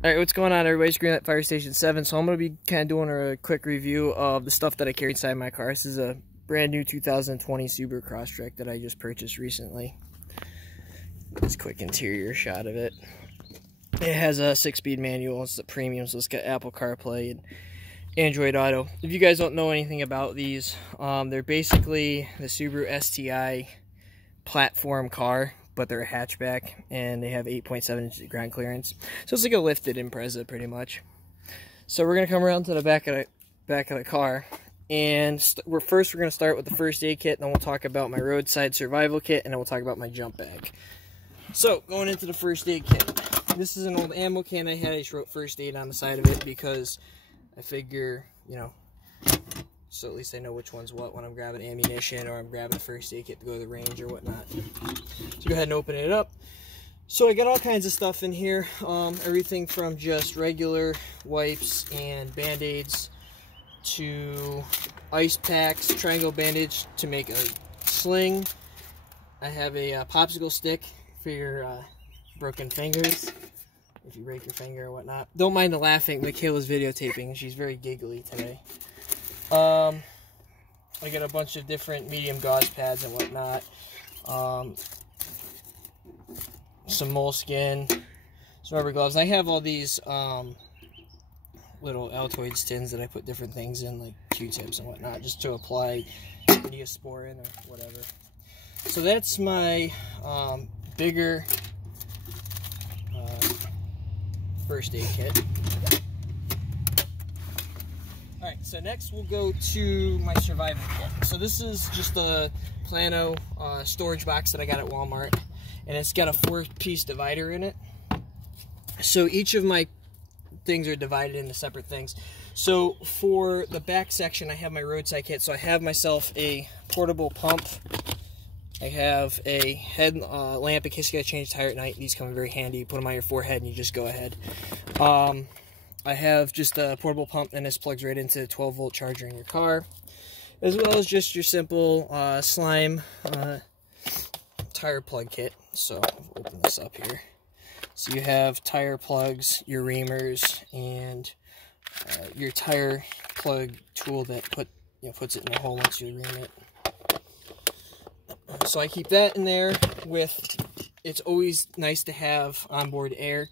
Alright, what's going on, everybody? It's Green at Fire Station 7. So I'm going to be kind of doing a quick review of the stuff that I carry inside my car. This is a brand new 2020 Subaru Crosstrek that I just purchased recently. This quick interior shot of it. It has a 6-speed manual. It's a premium, so it's got Apple CarPlay and Android Auto. If you guys don't know anything about these, they're basically the Subaru STI platform car, but they're a hatchback, and they have 8.7 inches of ground clearance. So it's like a lifted Impreza, pretty much. So we're gonna come around to the back of the car, and we're gonna start with the first aid kit, and then we'll talk about my roadside survival kit, and then we'll talk about my jump bag. So going into the first aid kit, this is an old ammo can I had. I just wrote first aid on the side of it because I figure, you know, so at least I know which one's what when I'm grabbing ammunition or I'm grabbing a first aid kit to go to the range or whatnot. So go ahead and open it up. So I got all kinds of stuff in here. Everything from just regular wipes and band-aids to ice packs, triangle bandage to make a sling. I have a popsicle stick for your broken fingers, if you break your finger or whatnot. Don't mind the laughing. Michaela's videotaping. She's very giggly today. I got a bunch of different medium gauze pads and whatnot. Some moleskin, some rubber gloves. I have all these little Altoids tins that I put different things in, like Q-tips and whatnot, just to apply Neosporin or whatever. So that's my bigger first aid kit. Alright, so next we'll go to my survival kit. So this is just a Plano storage box that I got at Walmart, and it's got a 4-piece divider in it. So each of my things are divided into separate things. So for the back section, I have my roadside kit. So I have myself a portable pump. I have a head lamp in case you gotta change the tire at night. These come in very handy. You put them on your forehead and you just go ahead. I have just a portable pump, and this plugs right into the 12-volt charger in your car, as well as just your simple slime tire plug kit. So I'll open this up here. So you have tire plugs, your reamers, and your tire plug tool that puts it in the hole once you ream it. So I keep that in there with. It's always nice to have onboard air.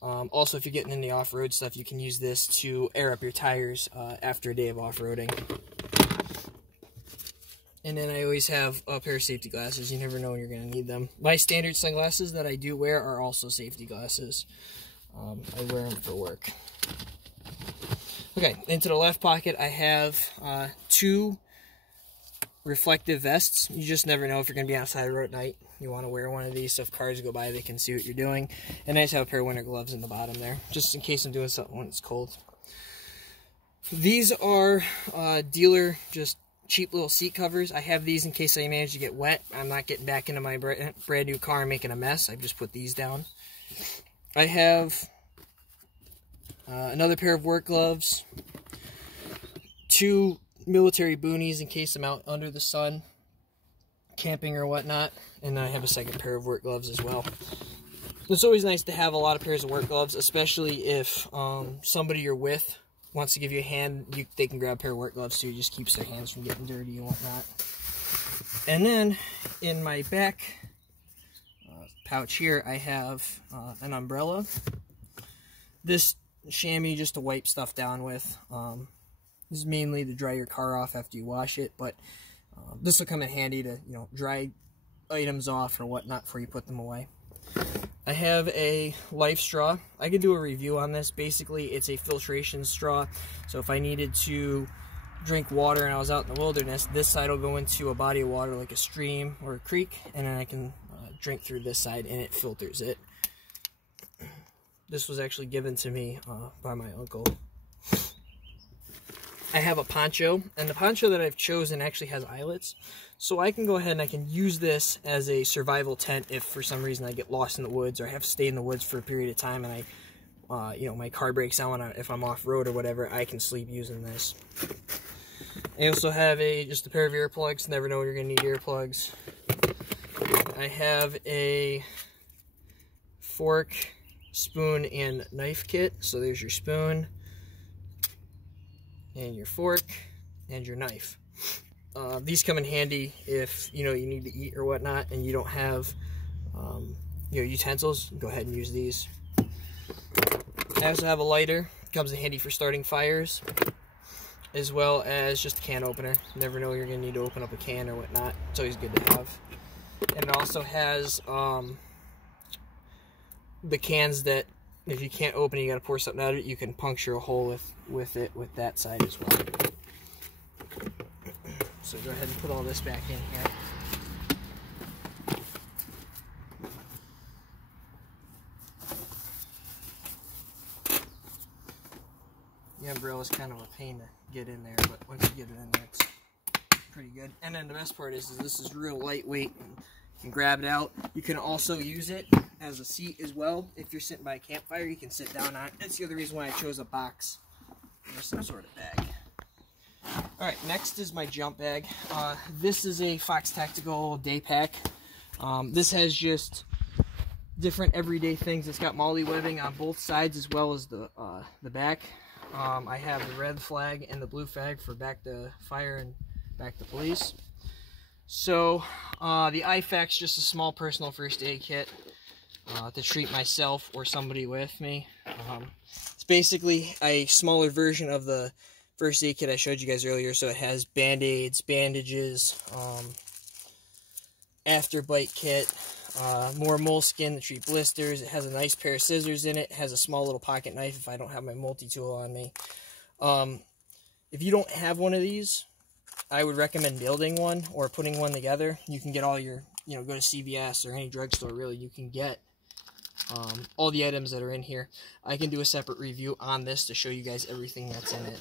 Also, if you're getting in the off-road stuff, you can use this to air up your tires after a day of off-roading. And then I always have a pair of safety glasses. You never know when you're going to need them. My standard sunglasses that I do wear are also safety glasses. I wear them for work. Okay, into the left pocket, I have 2 reflective vests. You just never know if you're going to be outside the road at night. You want to wear one of these so if cars go by, they can see what you're doing. And I just have a pair of winter gloves in the bottom there, just in case I'm doing something when it's cold. These are dealer, just cheap little seat covers. I have these in case I manage to get wet. I'm not getting back into my brand new car and making a mess. I've just put these down. I have another pair of work gloves, 2 military boonies in case I'm out under the sun camping or whatnot, and then I have a second pair of work gloves as well. It's always nice to have a lot of pairs of work gloves, especially if somebody you're with wants to give you a hand. They can grab a pair of work gloves too. It just keeps their hands from getting dirty and whatnot. And then in my back pouch here, I have an umbrella. This chamois just to wipe stuff down with. This is mainly to dry your car off after you wash it, but this will come in handy to, you know, dry items off or whatnot before you put them away. I have a life straw. I could do a review on this. Basically, it's a filtration straw. So if I needed to drink water and I was out in the wilderness, this side will go into a body of water like a stream or a creek, and then I can drink through this side and it filters it. This was actually given to me by my uncle. I have a poncho, and the poncho that I've chosen actually has eyelets, so I can go ahead and I can use this as a survival tent if for some reason I get lost in the woods or I have to stay in the woods for a period of time and you know, my car breaks down if I'm off-road or whatever. I can sleep using this. I also have just a pair of earplugs. Never know when you're going to need earplugs. I have a fork, spoon and knife kit. So there's your spoon and your fork and your knife. These come in handy if you need to eat or whatnot and you don't have utensils. Go ahead and use these. I also have a lighter. Comes in handy for starting fires, as well as just a can opener. You never know you're going to need to open up a can or whatnot. It's always good to have. And it also has the cans that if you can't open it, you got to pour something out of it. You can puncture a hole with it with that side as well. So go ahead and put all this back in here. The umbrella is kind of a pain to get in there, but once you get it in there, it's pretty good. And then the best part is this is real lightweight. And you can grab it out. You can also use it as a seat as well. If you're sitting by a campfire, you can sit down on it. That's the other reason why I chose a box or some sort of bag. Alright, next is my jump bag. This is a Fox Tactical day pack. This has just different everyday things. It's got MOLLE webbing on both sides as well as the back. I have the red flag and the blue flag for back to fire and back to police. So the IFAC's just a small personal first aid kit to treat myself or somebody with me. It's basically a smaller version of the first aid kit I showed you guys earlier. So it has band-aids, bandages, after bite kit, more moleskin to treat blisters. It has a nice pair of scissors in it. It has a small little pocket knife if I don't have my multi-tool on me. If you don't have one of these, I would recommend building one or putting one together. You can get all your, go to CVS or any drugstore really. You can get all the items that are in here. I can do a separate review on this to show you guys everything that's in it.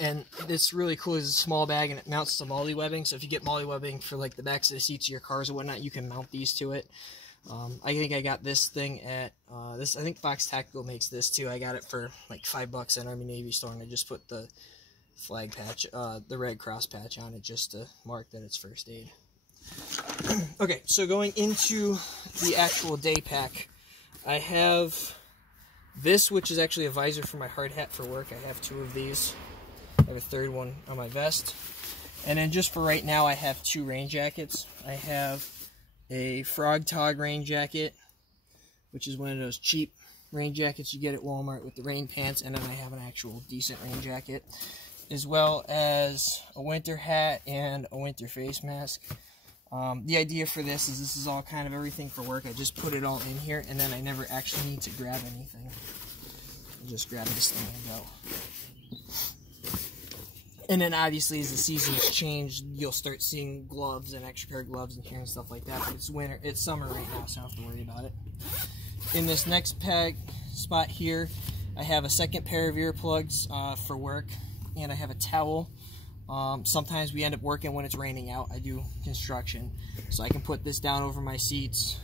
And it's really cool. It's a small bag and it mounts to MOLLE webbing. So if you get MOLLE webbing for like the backs of the seats of your cars or whatnot, you can mount these to it. I think I got this thing at I think Fox Tactical makes this too. I got it for like $5 at Army Navy store, and I just put the flag patch, the Red Cross patch on it just to mark that it's first aid. Okay, so going into the actual day pack, I have this, which is actually a visor for my hard hat for work. I have 2 of these. I have a 3rd one on my vest. And then just for right now, I have 2 rain jackets. I have a Frog Tog rain jacket, which is one of those cheap rain jackets you get at Walmart with the rain pants, and then I have an actual decent rain jacket, as well as a winter hat and a winter face mask. The idea for this is all kind of everything for work. I just put it all in here, and then I never actually need to grab anything. I just grab this thing and go. And then obviously as the seasons change, you'll start seeing gloves and extra pair of gloves in here and stuff like that. But it's winter, it's summer right now, so I don't have to worry about it. In this next pack spot here, I have a 2nd pair of earplugs for work, and I have a towel. Sometimes we end up working when it's raining out. I do construction, so I can put this down over my seats,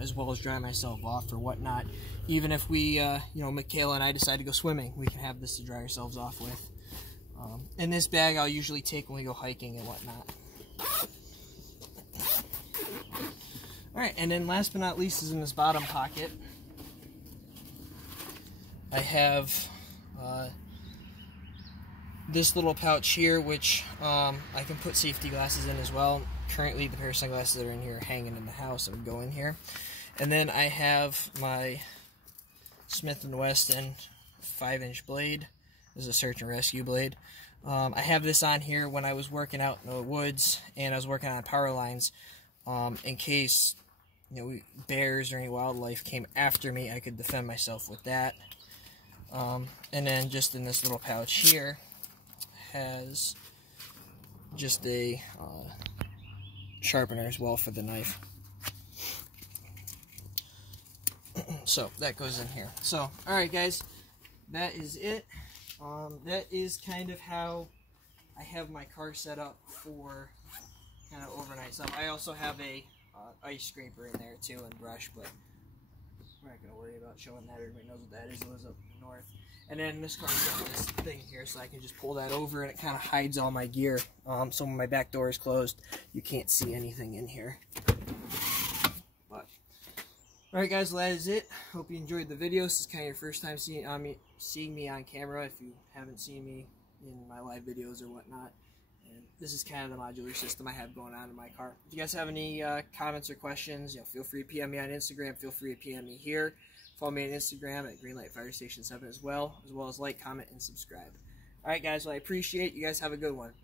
as well as dry myself off or whatnot. Even if we, Michaela and I decide to go swimming, we can have this to dry ourselves off with. In this bag, I'll usually take when we go hiking and whatnot. Alright, and then last but not least is in this bottom pocket. I have this little pouch here, which I can put safety glasses in as well. Currently, the pair of sunglasses that are in here are hanging in the house and would go in here. And then I have my Smith & Wesson 5-inch blade. This is a search and rescue blade. I have this on here when I was working out in the woods and I was working on power lines. In case bears or any wildlife came after me, I could defend myself with that. And then just in this little pouch here has just a sharpener as well for the knife. So that goes in here. So alright guys, that is it. That is kind of how I have my car set up for kind of overnight stuff. I also have a ice scraper in there too and brush, but we're not going to worry about showing that. Everybody knows what that is. It lives up in the north. And then this car's got this thing here, so I can just pull that over and it kind of hides all my gear. So when my back door is closed, you can't see anything in here. But Alright guys, well, that is it. Hope you enjoyed the video. This is kind of your first time seeing me on camera if you haven't seen me in my live videos or whatnot. And this is kind of the modular system I have going on in my car. If you guys have any comments or questions, feel free to PM me on Instagram. Feel free to PM me here. Follow me on Instagram at Greenlight Fire Station 7 as well as like, comment, and subscribe. Alright guys, well, I appreciate it. You guys have a good one.